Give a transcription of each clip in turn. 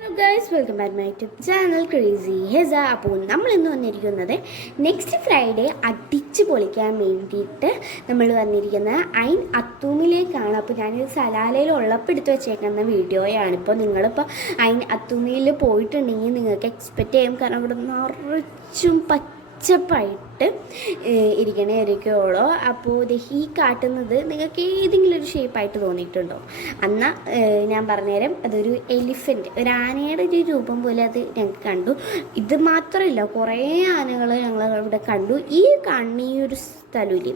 Hello guys, welcome back my YouTube channel crazy ഹെസ. അപ്പോൾ നമ്മൾ ഇന്ന് വന്നിരിക്കുന്നത് നെക്സ്റ്റ് ഫ്രൈഡേ അടിച്ച് പൊളിക്കാൻ വേണ്ടിയിട്ട് നമ്മൾ വന്നിരിക്കുന്നത് ഐൻ അത്തൂമിലേക്കാണ്. അപ്പോൾ ഞാനിത് സലാലയിൽ ഉള്ളപ്പോൾ എടുത്ത് വെച്ചേക്കുന്ന വീഡിയോയാണ്. ഇപ്പോൾ നിങ്ങളിപ്പോൾ ഐൻ അത്തൂമിൽ പോയിട്ടുണ്ടെങ്കിൽ നിങ്ങൾക്ക് എക്സ്പെക്റ്റ് ചെയ്യും, കാരണം ഇവിടെ നിറച്ചും പച്ചപ്പായിട്ട് ഇരിക്കണേരിക്കുള്ളൂ. അപ്പോൾ ഈ കാട്ടുന്നത് നിങ്ങൾക്ക് ഏതെങ്കിലും ഒരു ഷേപ്പായിട്ട് തോന്നിയിട്ടുണ്ടോ? എന്നാൽ ഞാൻ പറഞ്ഞുതരാം. അതൊരു എലിഫൻറ്റ്, ഒരു ആനയുടെ ഒരു രൂപം പോലെ അത് ഞങ്ങൾക്ക് കണ്ടു. ഇത് മാത്രമല്ല, കുറേ ആനകൾ ഞങ്ങൾ ഇവിടെ കണ്ടു. ഈ കാണുന്ന ഈ ഒരു സ്ഥലമില്ലേ,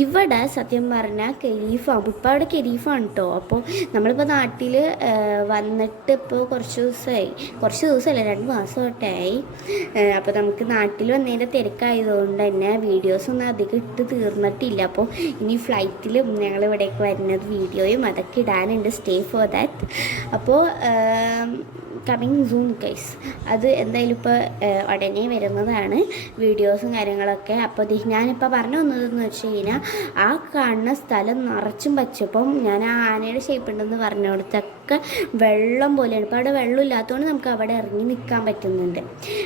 ഇവിടെ സത്യം പറഞ്ഞാൽ കെരീഫാണ്. ഇപ്പോൾ അവിടെ കെരീഫാണ് കേട്ടോ. അപ്പോൾ നമ്മളിപ്പോൾ നാട്ടിൽ വന്നിട്ട് ഇപ്പോൾ കുറച്ച് ദിവസമല്ല, 2 മാസമായിട്ടായി. അപ്പോൾ നമുക്ക് നാട്ടിൽ വന്നതിൻ്റെ തിരക്കായതുകൊണ്ട് തന്നെ വീഡിയോസൊന്നും അധികം ഇട്ട് തീർന്നിട്ടില്ല. അപ്പോൾ ഇനി ഫ്ലൈറ്റിലും ഞങ്ങൾ ഇവിടേക്ക് വരുന്നത് വീഡിയോയും അതൊക്കെ ഇടാനുണ്ട്. Stay for that. അപ്പോൾ കമ്മിങ് സൂൺ ഗൈസ്, അത് എന്തായാലും ഇപ്പോൾ ഉടനെ വരുന്നതാണ് വീഡിയോസും കാര്യങ്ങളൊക്കെ. അപ്പോൾ ഞാനിപ്പോൾ പറഞ്ഞു വന്നതെന്ന് വെച്ച് കഴിഞ്ഞാൽ, ആ കാണുന്ന സ്ഥലം നിറച്ചും പച്ചപ്പം. ഞാൻ ആ ആനയുടെ ഷേപ്പ് ഉണ്ടെന്ന് പറഞ്ഞിടത്തൊക്കെ വെള്ളം പോലെയാണ്. ഇപ്പോൾ അവിടെ വെള്ളം ഇല്ലാത്തതുകൊണ്ട് നമുക്ക് അവിടെ ഇറങ്ങി നിൽക്കാൻ പറ്റുന്നുണ്ട്.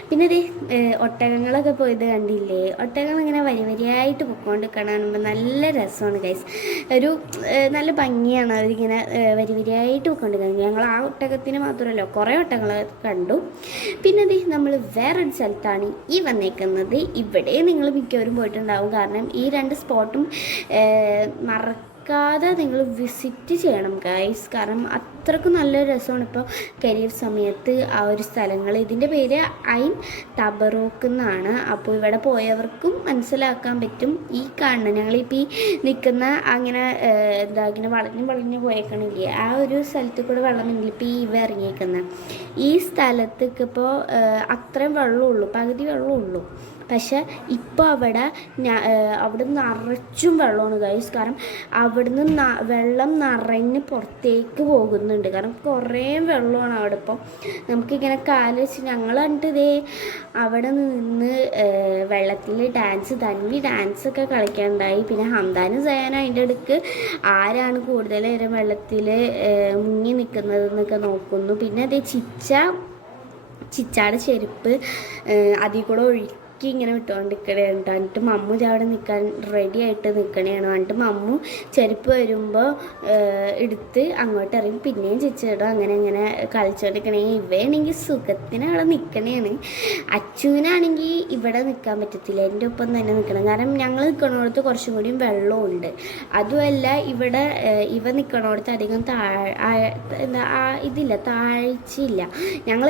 പിന്നെ ഇത് ഒട്ടകങ്ങളൊക്കെ പോയത് കണ്ടില്ലേ? ഒട്ടകങ്ങൾ ഇങ്ങനെ വരിവരിയായിട്ട് പൊയ്ക്കൊണ്ട് കാണുമ്പോൾ നല്ല രസമാണ് ഗൈസ്. ഒരു നല്ല ഭംഗിയാണ് അവരിങ്ങനെ വരിവരിയായിട്ട് പൊയ്ക്കൊണ്ടിരിക്കുന്നത്. ഞങ്ങൾ ആ ഒട്ടകത്തിന് മാത്രമല്ല, കുറേ ഒട്ടകങ്ങളെ കണ്ടു. പിന്നെ ഇത് നമ്മൾ വേറൊരു സ്ഥലത്താണ് ഈ വന്നേക്കുന്നത്. ഇവിടെ നിങ്ങൾ മിക്കവരും പോയിട്ടുണ്ടാവും, കാരണം ഈ 2 സ്പോട്ടും മറക്കാതെ നിങ്ങൾ വിസിറ്റ് ചെയ്യണം ഗൈസ്, കാരണം അത്രയ്ക്ക് നല്ല രസമാണ്. ഇപ്പോൾ കരിയർ സമയത്ത് ആ ഒരു സ്ഥലങ്ങൾ, ഇതിൻ്റെ പേര് ഐൻ തബറൂക്ക് എന്നാണ്. അപ്പോൾ ഇവിടെ പോയവർക്കും മനസ്സിലാക്കാൻ പറ്റും. ഈ കാണുന്ന ഞങ്ങളിപ്പോൾ ഈ നിൽക്കുന്ന അങ്ങനെ ഇങ്ങനെ വളഞ്ഞ് പോയേക്കണില്ലേ, ആ ഒരു സ്ഥലത്ത് കൂടെ വെള്ളമെങ്കിൽ ഇപ്പോൾ ഇവ ഇറങ്ങിയേക്കുന്ന ഈ സ്ഥലത്തേക്ക് ഇപ്പോൾ അത്രയും വെള്ളമുള്ളൂ, പകുതി വെള്ളമുള്ളൂ. പക്ഷേ ഇപ്പോൾ അവിടെ നിറച്ചും വെള്ളമാണ് ഗൈസ്. കാരണം അവിടുന്ന് വെള്ളം നിറഞ്ഞ് പുറത്തേക്ക് പോകുന്നുണ്ട്, കാരണം കുറേ വെള്ളമാണ് അവിടെ. ഇപ്പം നമുക്കിങ്ങനെ കാല് വെച്ച് ഞങ്ങൾ കണ്ടിതേ അവിടെ നിന്ന് വെള്ളത്തിൽ തന്നി ഡാൻസൊക്കെ കളിക്കാനുണ്ടായി. പിന്നെ ഹംദാനും സയാനും അതിൻ്റെ അടുക്ക് ആരാണ് കൂടുതൽ നേരം വെള്ളത്തിൽ മുങ്ങി നിൽക്കുന്നതെന്നൊക്കെ നോക്കുന്നു. പിന്നെ അതേ ചിച്ചാടെ ചെരുപ്പ് അതിൽ കൂടെ ഇങ്ങനെ വിട്ടുകൊണ്ടിരിക്കണേണ്. എന്നിട്ട് മമ്മു അവിടെ നിൽക്കാൻ റെഡി ആയിട്ട് നിൽക്കണേണ്. എന്നിട്ട് മമ്മു ചെരുപ്പ് വരുമ്പോൾ എടുത്ത് അങ്ങോട്ട് ഇറങ്ങി പിന്നെയും ചിച്ചിടും. അങ്ങനെ കളിച്ചുകൊണ്ടിരിക്കണേ. ഇവയാണെങ്കിൽ സുഖത്തിന് അവിടെ നിൽക്കണേണ്. അച്ചുവിനാണെങ്കിൽ ഇവിടെ നിൽക്കാൻ പറ്റത്തില്ല, എൻ്റെ ഒപ്പം തന്നെ നിൽക്കണം. കാരണം ഞങ്ങൾ നിൽക്കണോടത്ത് കുറച്ചും കൂടിയും വെള്ളമുണ്ട്. അതുമല്ല ഇവിടെ ഇവ നിൽക്കണോടത്ത് അധികം ഇതില്ല, താഴ്ചയില്ല. ഞങ്ങൾ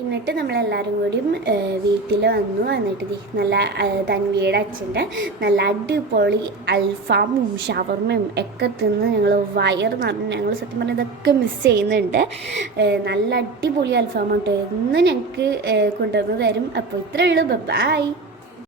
എന്നിട്ട് നമ്മളെല്ലാവരും കൂടിയും വീട്ടിൽ വന്നു. എന്നിട്ട് നല്ല തൻവിയുടെ അച്ഛൻ്റെ നല്ല അടിപൊളി അൽഫാമും ഷവർമയും ഒക്കെ തിന്ന് ഞങ്ങൾ വയറ് നിറഞ്ഞു. ഞങ്ങൾ സത്യം പറഞ്ഞാൽ ഇതൊക്കെ മിസ് ചെയ്യുന്നുണ്ട്. നല്ല അടിപൊളി അൽഫാം കേട്ടോ, എന്നും ഞങ്ങൾക്ക് കൊണ്ടുവന്ന് തരും. അപ്പോൾ ഇത്രയേ ഉള്ളൂ. ബൈ.